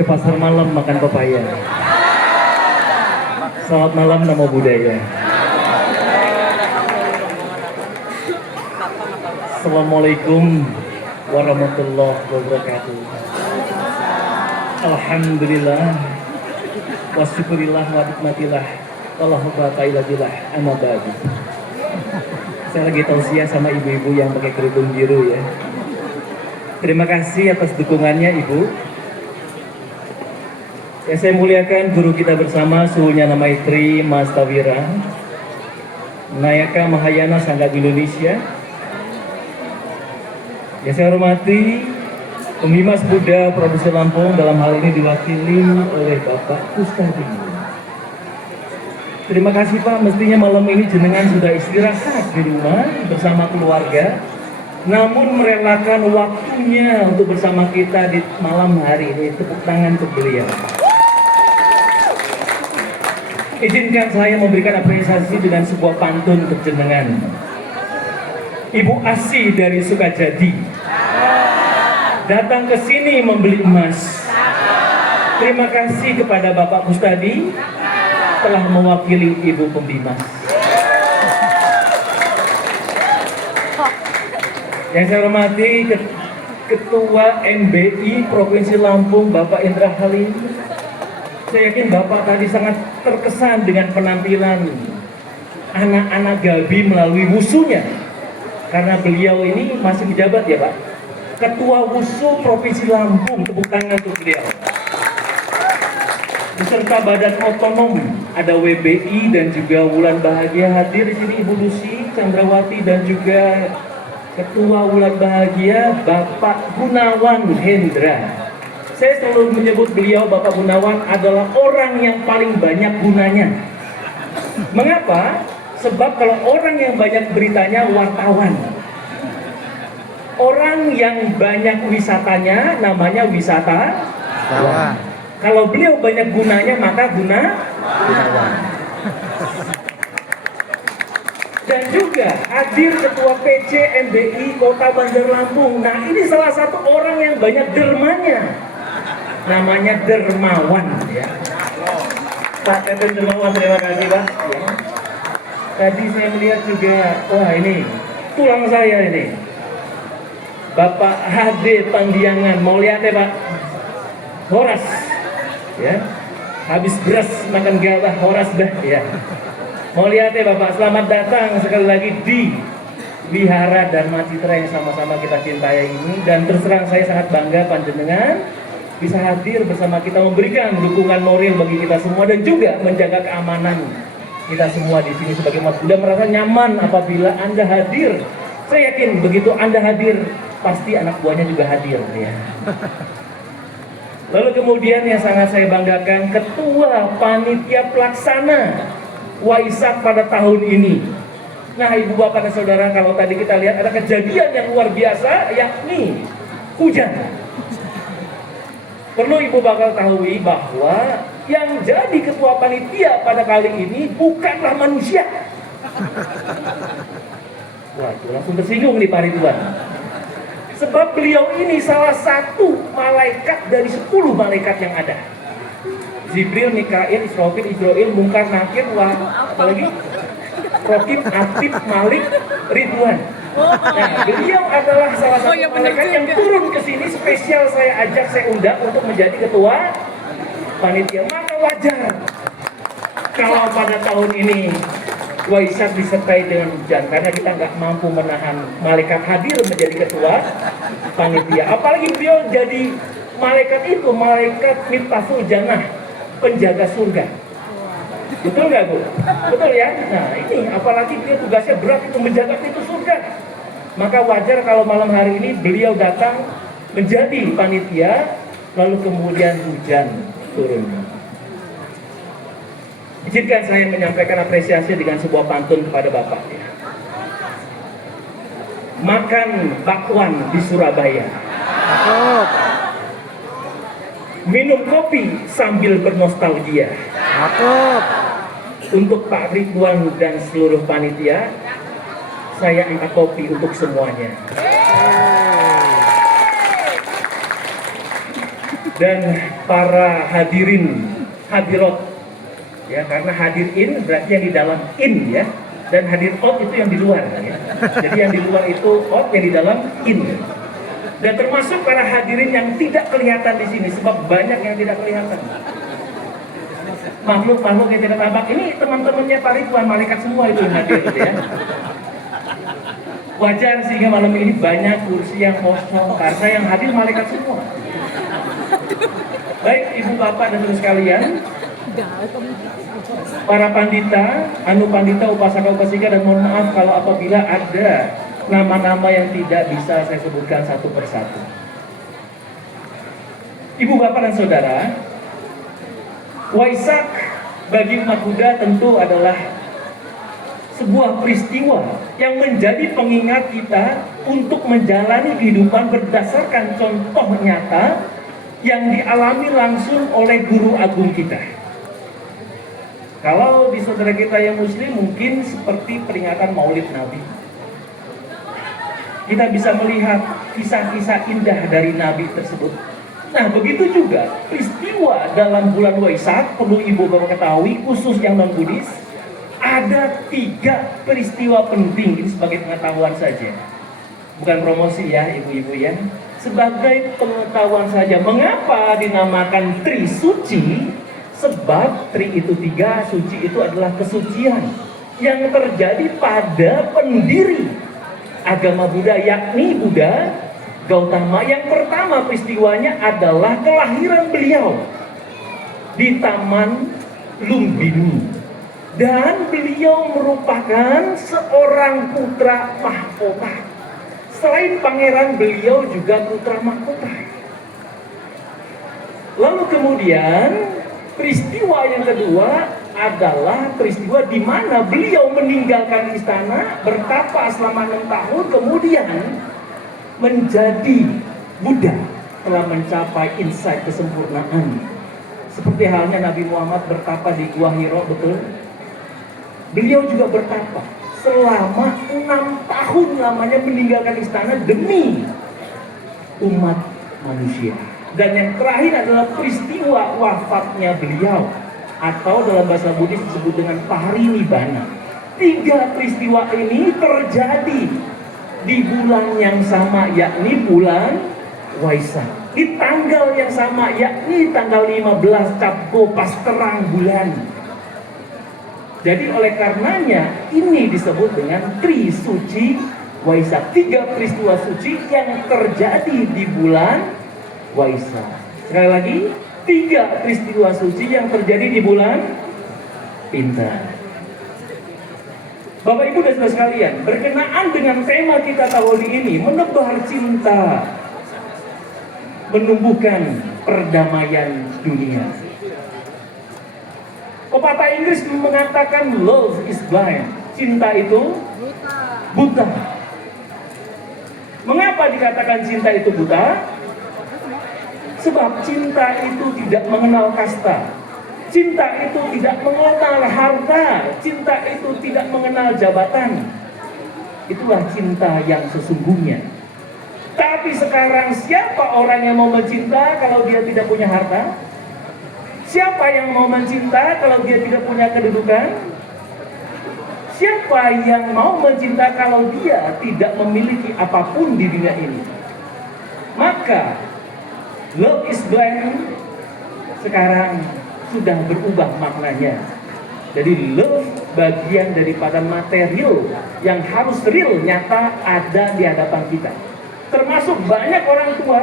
ke pasar malam makan pepaya. Selamat malam Namo Buddhaya. Assalamualaikum warahmatullahi wabarakatuh. Alhamdulillah wa syukurillah wa nikmatillah wallahu ta'ala amma ba'du. Saya lagi tausiah sama ibu-ibu yang pakai kerudung biru ya. Terima kasih atas dukungannya Ibu. Yang saya muliakan guru kita bersama Suhunya Namaitri Mas Tawira, Nayaka Mahayana Sangga Indonesia. Yang saya hormati Pembimas Buddha Provinsi Lampung, dalam hal ini diwakili oleh Bapak Kustadi. Terima kasih Pak, mestinya malam ini jenengan sudah istirahat di rumah bersama keluarga, namun merelakan waktunya untuk bersama kita di malam hari ini. Tepuk tangan untuk beliau. Izinkan saya memberikan apresiasi dengan sebuah pantun untuk jenengan. Ibu Asih dari Sukajadi datang ke sini membeli emas. Terima kasih kepada Bapak Kustadi telah mewakili Ibu Pembimas. Yang saya hormati Ketua MBI Provinsi Lampung Bapak Indra Halim. Saya yakin Bapak tadi sangat terkesan dengan penampilan anak-anak Gabi melalui wusunya. Karena beliau ini masih menjabat ya Pak, Ketua Wusu Provinsi Lampung. Tepuk tangan untuk beliau. Beserta Badan Otonom, ada WBI dan juga Wulan Bahagia hadir di sini, Ibu Lucy Chandrawati dan juga Ketua Wulan Bahagia Bapak Gunawan Hendra. Saya selalu menyebut beliau Bapak Gunawan adalah orang yang paling banyak gunanya. Mengapa? Sebab kalau orang yang banyak beritanya wartawan. Orang yang banyak wisatanya namanya wisatawan. Kalau beliau banyak gunanya maka gunawan. Dan juga hadir Ketua PC MBI Kota Bandar Lampung. Nah ini salah satu orang yang banyak dermanya. Namanya dermawan ya. Pak Teten Dermawan, terima kasih Pak ya. Tadi saya melihat juga, wah ini tulang saya ini, Bapak HD Pandiangan. Mau lihat ya Pak, Horas ya, habis beras makan gabah Horas dah ya. Mau lihat ya Bapak, selamat datang sekali lagi di Wihara Dharma Citra yang sama-sama kita cintai ini. Dan terus terang saya sangat bangga panjenengan bisa hadir bersama kita, memberikan dukungan moral bagi kita semua dan juga menjaga keamanan kita semua di sini sebagai umat Buddha. Merasa nyaman apabila Anda hadir. Saya yakin begitu Anda hadir, pasti anak buahnya juga hadir ya. Lalu kemudian yang sangat saya banggakan, Ketua Panitia Pelaksana Waisak pada tahun ini. Nah Ibu Bapak dan Saudara, kalau tadi kita lihat ada kejadian yang luar biasa, yakni hujan. Perlu Ibu Bapak ketahui bahwa yang jadi ketua panitia pada kali ini bukanlah manusia. Waduh, langsung tersinggung nih Pak Ridwan. Sebab beliau ini salah satu malaikat dari 10 malaikat yang ada. Jibril, Mikail, Israfil, Munkar, Nakir, apalagi Rokib, Atib, Malik, Ridwan. Nah, beliau adalah salah satu malaikat yang turun ke sini spesial saya ajak, saya undang untuk menjadi ketua panitia. Maka wajar kalau pada tahun ini Waisak disertai dengan hujan, karena kita nggak mampu menahan malaikat hadir menjadi ketua panitia. Apalagi beliau jadi malaikat itu, malaikat Miftahul Jannah, penjaga surga. Betul nggak Bu? Betul ya? Nah ini apalagi dia tugasnya berat itu menjaga pintu surga. Maka wajar kalau malam hari ini beliau datang menjadi panitia, lalu kemudian hujan turun. Izinkan saya menyampaikan apresiasi dengan sebuah pantun kepada Bapak ya. Makan bakwan di Surabaya, minum kopi sambil bernostalgia. Untuk Pak Ridwan dan seluruh panitia, saya angkat kopi untuk semuanya. dan para hadirat ya, karena hadirin berarti yang di dalam in ya, dan hadir out itu yang di luar ya. Jadi yang di luar itu out, yang di dalam in. Dan termasuk para hadirin yang tidak kelihatan di sini, sebab banyak yang tidak kelihatan. Makhluk-makhluk yang tidak tampak ini teman-temannya Pak Ridwan, malaikat semua itu yang hadir gitu ya. Wajar sehingga malam ini banyak kursi yang kosong karena yang hadir malaikat semua. Baik ibu bapak dan saudara sekalian, para pandita, pandita, upasaka, upasika, dan mohon maaf kalau apabila ada nama-nama yang tidak bisa saya sebutkan satu persatu. Ibu bapak dan saudara, Waisak bagi umat Buddha tentu adalah sebuah peristiwa yang menjadi pengingat kita untuk menjalani kehidupan berdasarkan contoh nyata yang dialami langsung oleh guru agung kita. Kalau di saudara kita yang muslim mungkin seperti peringatan Maulid Nabi. Kita bisa melihat kisah-kisah indah dari Nabi tersebut. Nah begitu juga peristiwa dalam bulan Waisak, perlu ibu bapak ketahui khusus yang non-Buddhis, ada 3 peristiwa penting, ini sebagai pengetahuan saja. Bukan promosi ya ibu-ibu ya. Sebagai pengetahuan saja, mengapa dinamakan Tri Suci? Sebab Tri itu 3, suci itu adalah kesucian yang terjadi pada pendiri agama Buddha, yakni Buddha Gautama. Yang pertama peristiwanya adalah kelahiran beliau di Taman Lumbini, dan beliau merupakan seorang putra mahkota. Selain pangeran, beliau juga putra mahkota. Lalu kemudian peristiwa yang kedua adalah peristiwa di mana beliau meninggalkan istana, bertapa selama 6 tahun, kemudian menjadi Buddha, telah mencapai insight kesempurnaan. Seperti halnya Nabi Muhammad bertapa di Gua Hiro, betul? Beliau juga bertapa selama 6 tahun lamanya meninggalkan istana demi umat manusia. Dan yang terakhir adalah peristiwa wafatnya beliau, atau dalam bahasa Buddhis disebut dengan parinibbana. 3 peristiwa ini terjadi di bulan yang sama, yakni bulan Waisak. Di tanggal yang sama, yakni tanggal 15 Cabko pas terang bulan. Jadi oleh karenanya ini disebut dengan Tri Suci Waisak. 3 peristiwa suci yang terjadi di bulan Waisak. Sekali lagi, 3 peristiwa suci yang terjadi di bulan Pintar. Bapak Ibu dan saudara sekalian, berkenaan dengan tema kita tahun ini, menebar cinta, menumbuhkan perdamaian dunia. Pepatah Inggris mengatakan love is blind, cinta itu buta. Mengapa dikatakan cinta itu buta? Sebab cinta itu tidak mengenal kasta, cinta itu tidak mengenal harta, cinta itu tidak mengenal jabatan. Itulah cinta yang sesungguhnya. Tapi sekarang siapa orang yang mau mencinta kalau dia tidak punya harta? Siapa yang mau mencinta kalau dia tidak punya kedudukan? Siapa yang mau mencinta kalau dia tidak memiliki apapun di dunia ini? Maka love is blind sekarang sudah berubah maknanya. Jadi love bagian daripada material yang harus real, nyata, ada di hadapan kita. Termasuk banyak orang tua,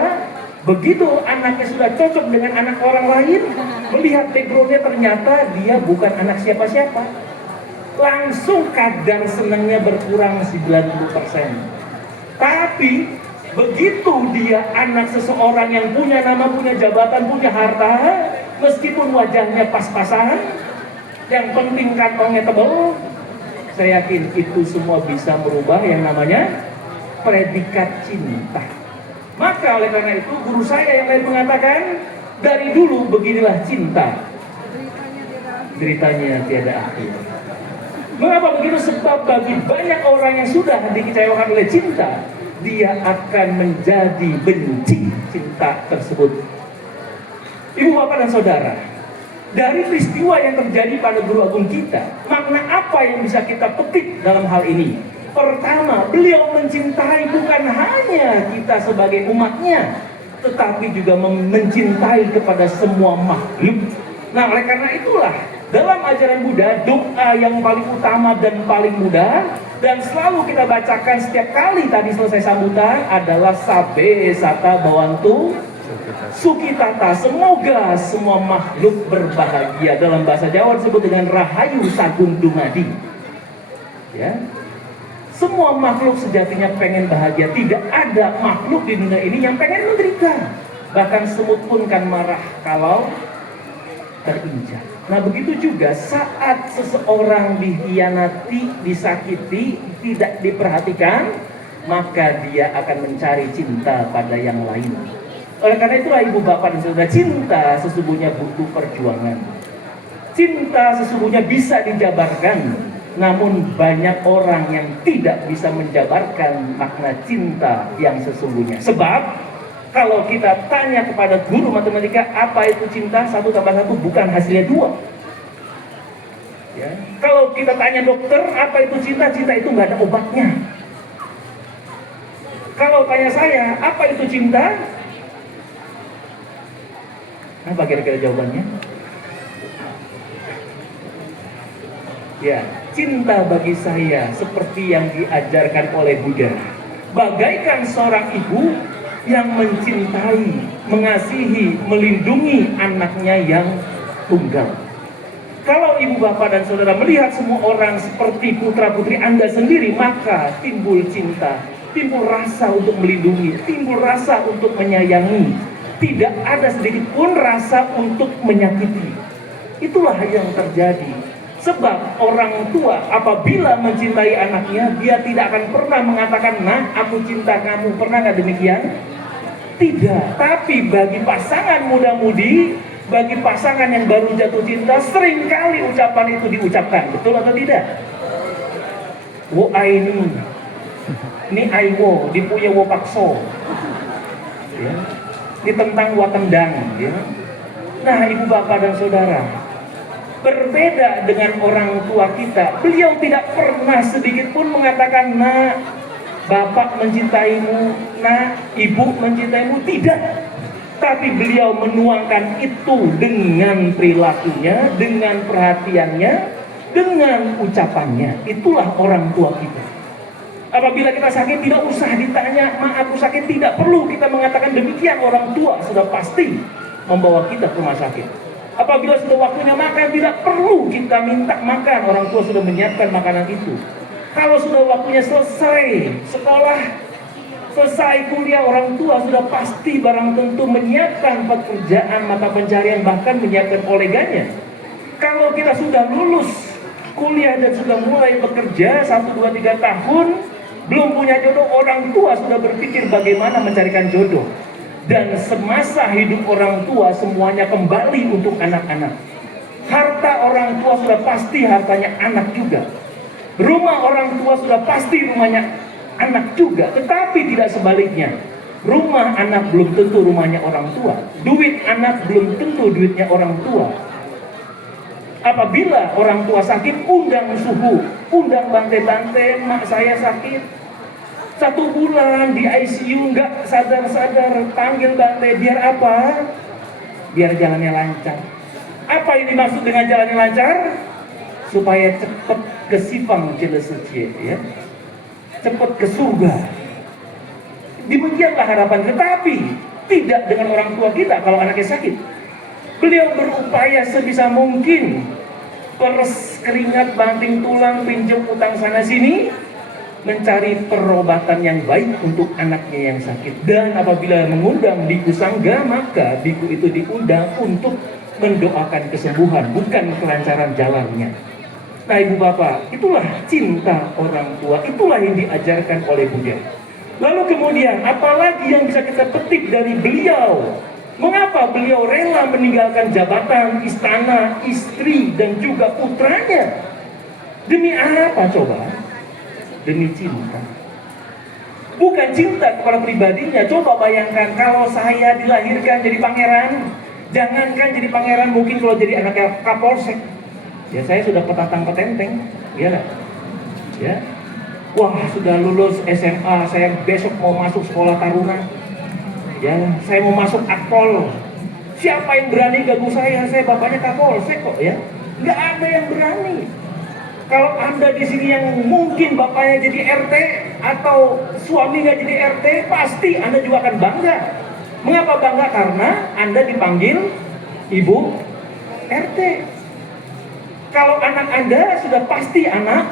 begitu anaknya sudah cocok dengan anak orang lain, melihat backgroundnya ternyata dia bukan anak siapa-siapa, langsung kadar senangnya berkurang 90%. Tapi begitu dia anak seseorang yang punya nama, punya jabatan, punya harta, meskipun wajahnya pas-pasan, yang penting kantongnya tebal, saya yakin itu semua bisa merubah yang namanya predikat cinta. Maka oleh karena itu guru saya yang lain mengatakan, dari dulu beginilah cinta, deritanya tiada akhir. Mengapa begitu? Sebab bagi banyak orang yang sudah dikecewakan oleh cinta, dia akan menjadi benci cinta tersebut. Ibu, bapak, dan saudara, dari peristiwa yang terjadi pada guru agung kita, makna apa yang bisa kita petik dalam hal ini? Pertama, beliau mencintai bukan hanya kita sebagai umatnya, tetapi juga mencintai kepada semua makhluk. Nah, oleh karena itulah, dalam ajaran Buddha, doa yang paling utama dan paling mudah, dan selalu kita bacakan setiap kali tadi selesai sambutan adalah Sabbe Sata Bhavantu Sukitata, semoga semua makhluk berbahagia. Dalam bahasa Jawa disebut dengan Rahayu Sagung Dumadi. Ya, semua makhluk sejatinya pengen bahagia. Tidak ada makhluk di dunia ini yang pengen menderita. Bahkan semut pun kan marah kalau terinjak. Nah, begitu juga saat seseorang dikhianati, disakiti, tidak diperhatikan, maka dia akan mencari cinta pada yang lain. Oleh karena itulah ibu bapak dan saudara, cinta sesungguhnya butuh perjuangan. Cinta sesungguhnya bisa dijabarkan, namun banyak orang yang tidak bisa menjabarkan makna cinta yang sesungguhnya. Sebab kalau kita tanya kepada guru matematika apa itu cinta, 1 tambah 1 bukan hasilnya 2. Ya. Kalau kita tanya dokter apa itu cinta, cinta itu nggak ada obatnya. Kalau tanya saya apa itu cinta, apa kira-kira jawabannya? Ya, cinta bagi saya seperti yang diajarkan oleh Buddha, bagaikan seorang ibu yang mencintai, mengasihi, melindungi anaknya yang tunggal. Kalau ibu bapak dan saudara melihat semua orang seperti putra putri Anda sendiri, maka timbul cinta, timbul rasa untuk melindungi, timbul rasa untuk menyayangi. Tidak ada sedikit pun rasa untuk menyakiti. Itulah yang terjadi. Sebab orang tua apabila mencintai anaknya, dia tidak akan pernah mengatakan, "Nah, aku cinta kamu." Pernah nggak demikian? Tidak. Tapi bagi pasangan muda-mudi, bagi pasangan yang baru jatuh cinta, seringkali ucapan itu diucapkan. Betul atau tidak? Wo aini, ini aiwo, dipunya wo pakso, ya. Ditentang wo tendang, ya. Nah, ibu bapak dan saudara, berbeda dengan orang tua kita, beliau tidak pernah sedikit pun mengatakan, "Nah, bapak mencintaimu, nah, ibu mencintaimu." Tidak. Tapi beliau menuangkan itu dengan perilakunya, dengan perhatiannya, dengan ucapannya. Itulah orang tua kita. Apabila kita sakit, tidak usah ditanya, "Ma, aku sakit." Tidak perlu kita mengatakan demikian. Orang tua sudah pasti membawa kita ke rumah sakit. Apabila sudah waktunya makan, tidak perlu kita minta makan. Orang tua sudah menyiapkan makanan itu. Kalau sudah waktunya selesai sekolah, selesai kuliah, orang tua sudah pasti barang tentu menyiapkan pekerjaan, mata pencarian, bahkan menyiapkan koleganya. Kalau kita sudah lulus kuliah dan sudah mulai bekerja 1, 2, 3 tahun, belum punya jodoh, orang tua sudah berpikir bagaimana mencarikan jodoh. Dan semasa hidup orang tua semuanya kembali untuk anak-anak. Harta orang tua sudah pasti hartanya anak juga. Rumah orang tua sudah pasti rumahnya anak juga. Tetapi tidak sebaliknya. Rumah anak belum tentu rumahnya orang tua. Duit anak belum tentu duitnya orang tua. Apabila orang tua sakit, undang suhu, undang bante-bante, "Mak saya sakit 1 bulan di ICU, nggak sadar-sadar." Panggil bante, biar apa? Biar jalannya lancar. Apa yang dimaksud dengan jalannya lancar? Supaya cepat ke sifang celesecie, ya, cepat ke surga. Demikianlah harapan. Tetapi tidak dengan orang tua kita kalau anaknya sakit. Beliau berupaya sebisa mungkin, peres keringat, banting tulang, pinjam utang sana sini, mencari perobatan yang baik untuk anaknya yang sakit. Dan apabila mengundang biku sangga, maka biku itu diundang untuk mendoakan kesembuhan, bukan kelancaran jalannya. Nah, ibu bapak, itulah cinta orang tua, itulah yang diajarkan oleh Buddha. Lalu kemudian, apalagi yang bisa kita petik dari beliau? Mengapa beliau rela meninggalkan jabatan, istana, istri, dan juga putranya? Demi apa coba? Demi cinta. Bukan cinta kepada pribadinya. Coba bayangkan kalau saya dilahirkan jadi pangeran, Jangankan jadi pangeran, mungkin kalau jadi anak Kapolsek, ya saya sudah petatang petenteng, ya lah. Ya, wah sudah lulus SMA, saya besok mau masuk sekolah taruna. Ya, saya mau masuk Akpol. Siapa yang berani ganggu saya? Saya bapaknya Kapolsek kok ya. Nggak ada yang berani. Kalau Anda di sini yang mungkin bapaknya jadi RT atau suaminya jadi RT, pasti Anda juga akan bangga. Mengapa bangga? Karena Anda dipanggil Ibu RT. Kalau anak Anda sudah pasti anak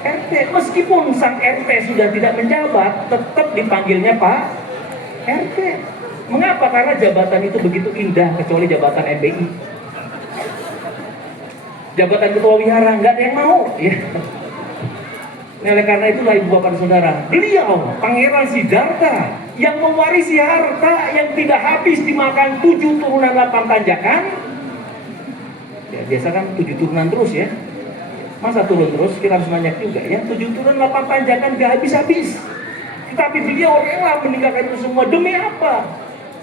RT. Meskipun sang RT sudah tidak menjabat, tetap dipanggilnya Pak RT. Mengapa? Karena jabatan itu begitu indah, kecuali jabatan MBI. Jabatan ketua wihara, nggak ada yang mau. Ya. Oleh karena itulah ibu bapak dan saudara, beliau Pangeran Siddhartha yang mewarisi harta yang tidak habis dimakan 7 turunan 8 tanjakan. Ya, biasa kan 7 turunan terus ya. Masa turun terus? Kita harus banyak juga ya. 7 turunan 8 tanjakan gak habis-habis. Tetapi beliau rela meninggalkan itu semua demi apa?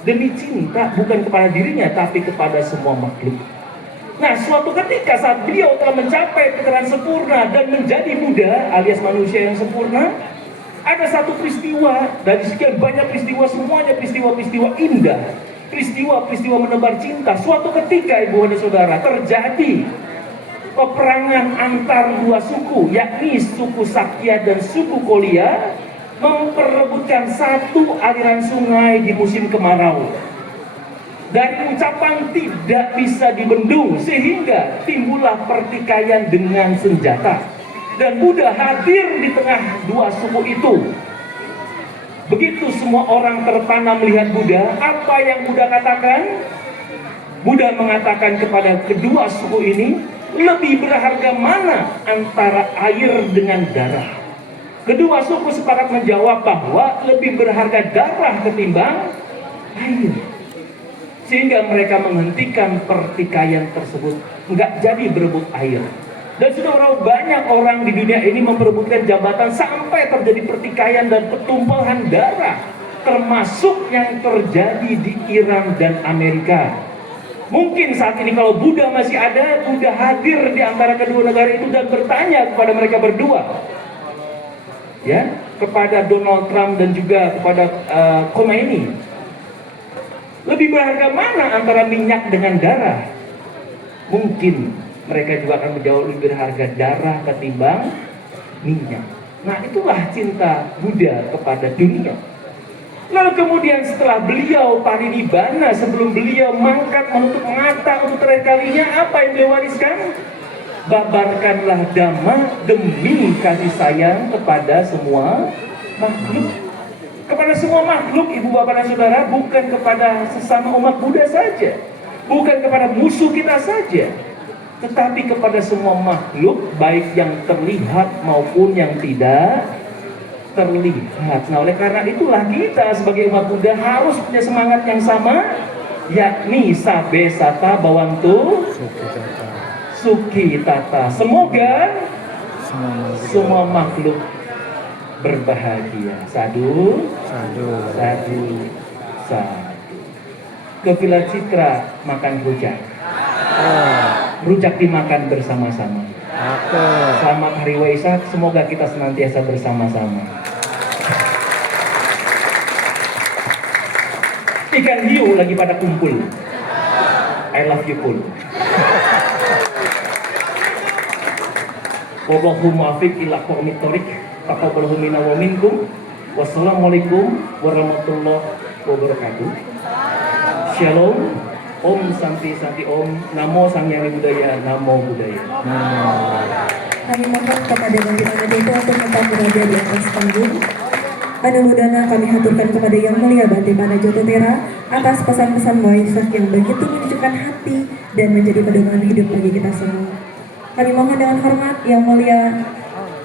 Demi cinta, bukan kepada dirinya, tapi kepada semua makhluk. Nah, suatu ketika saat beliau telah mencapai tataran sempurna dan menjadi Buddha alias manusia yang sempurna, ada satu peristiwa dari sekian banyak peristiwa, semuanya peristiwa-peristiwa indah, peristiwa-peristiwa menebar cinta. Suatu ketika, ibu dan saudara, terjadi peperangan antar dua suku, yakni suku Sakya dan suku Kolia, memperebutkan satu aliran sungai di musim kemarau. Dari ucapan tidak bisa dibendung, sehingga timbullah pertikaian dengan senjata. Dan Buddha hadir di tengah dua suku itu. Begitu semua orang terpana melihat Buddha, apa yang Buddha katakan? Buddha mengatakan kepada kedua suku ini, lebih berharga mana antara air dengan darah? Kedua suku sepakat menjawab bahwa lebih berharga darah ketimbang air. Sehingga mereka menghentikan pertikaian tersebut, nggak jadi berebut air. Dan sudah berapa banyak orang di dunia ini memperebutkan jabatan sampai terjadi pertikaian dan pertumpahan darah, termasuk yang terjadi di Iran dan Amerika. Mungkin saat ini kalau Buddha masih ada, Buddha hadir di antara kedua negara itu dan bertanya kepada mereka berdua, ya, kepada Donald Trump dan juga kepada Khomeini. Lebih berharga mana antara minyak dengan darah? Mungkin mereka juga akan menjawab lebih berharga darah ketimbang minyak. Nah, itulah cinta Buddha kepada dunia. Lalu kemudian setelah beliau parinibbana, sebelum beliau mangkat menutup mata untuk terakhir kalinya, apa yang beliau wariskan? Babarkanlah dhamma demi kasih sayang kepada semua makhluk. Kepada semua makhluk, ibu bapak dan saudara, bukan kepada sesama umat Buddha saja, bukan kepada musuh kita saja, tetapi kepada semua makhluk, baik yang terlihat maupun yang tidak terlihat. Nah, oleh karena itulah kita sebagai umat Buddha harus punya semangat yang sama, yakni sabe sata bawantu suki tata. Semoga semua makhluk berbahagia. Sadu, sadu, sadu, sadu. Ke Villa Citra makan rujak. Rujak dimakan bersama-sama. Selamat Hari Waisak, semoga kita senantiasa bersama-sama. Ikan hiu lagi pada kumpul. I love you pul. Wallahul muwaffiq ila aqwamit thoriq. Taqabbalallahu minna wa minkum. Wassalamualaikum warahmatullahi wabarakatuh. Shalom. Om Santi Santi Om. Namo Sang Hyang Budaya. Namo Buddhaya. Kami mohon kepada Baginda Dewa untuk tetap berada di atas panggung. Anumodana kami haturkan kepada Yang Mulia Bhatipana Jototera atas pesan-pesan Waisak yang begitu menyejukkan hati dan menjadi pedoman hidup bagi kita semua. Kami mohon dengan hormat Yang Mulia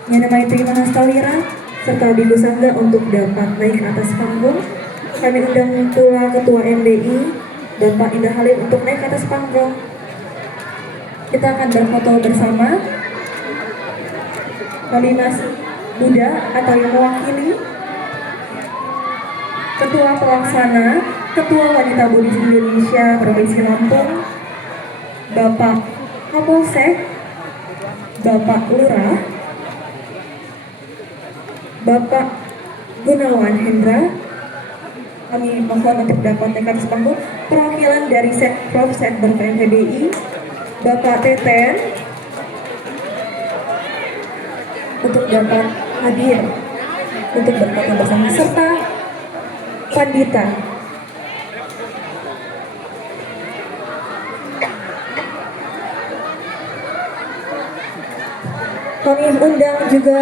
Nyana Maitri Mahastalira serta Bidu Sangga untuk dapat naik ke atas panggung. Kami undang pula Ketua MBI Bapak Indah Halim untuk naik ke atas panggung. Kita akan berfoto bersama. Kami Mas Buddha atau yang mewakili Ketua Pelaksana Ketua Wanita Buddhis Indonesia Provinsi Lampung, Bapak Kapolsek, Bapak Lurah, Bapak Gunawan Hendra. Kami mohon untuk dapat naik ke atas panggung. Perwakilan dari Setprov Setber PNPBI, Bapak Teten, untuk dapat hadir untuk berfoto bersama, serta Pandita. Kami undang juga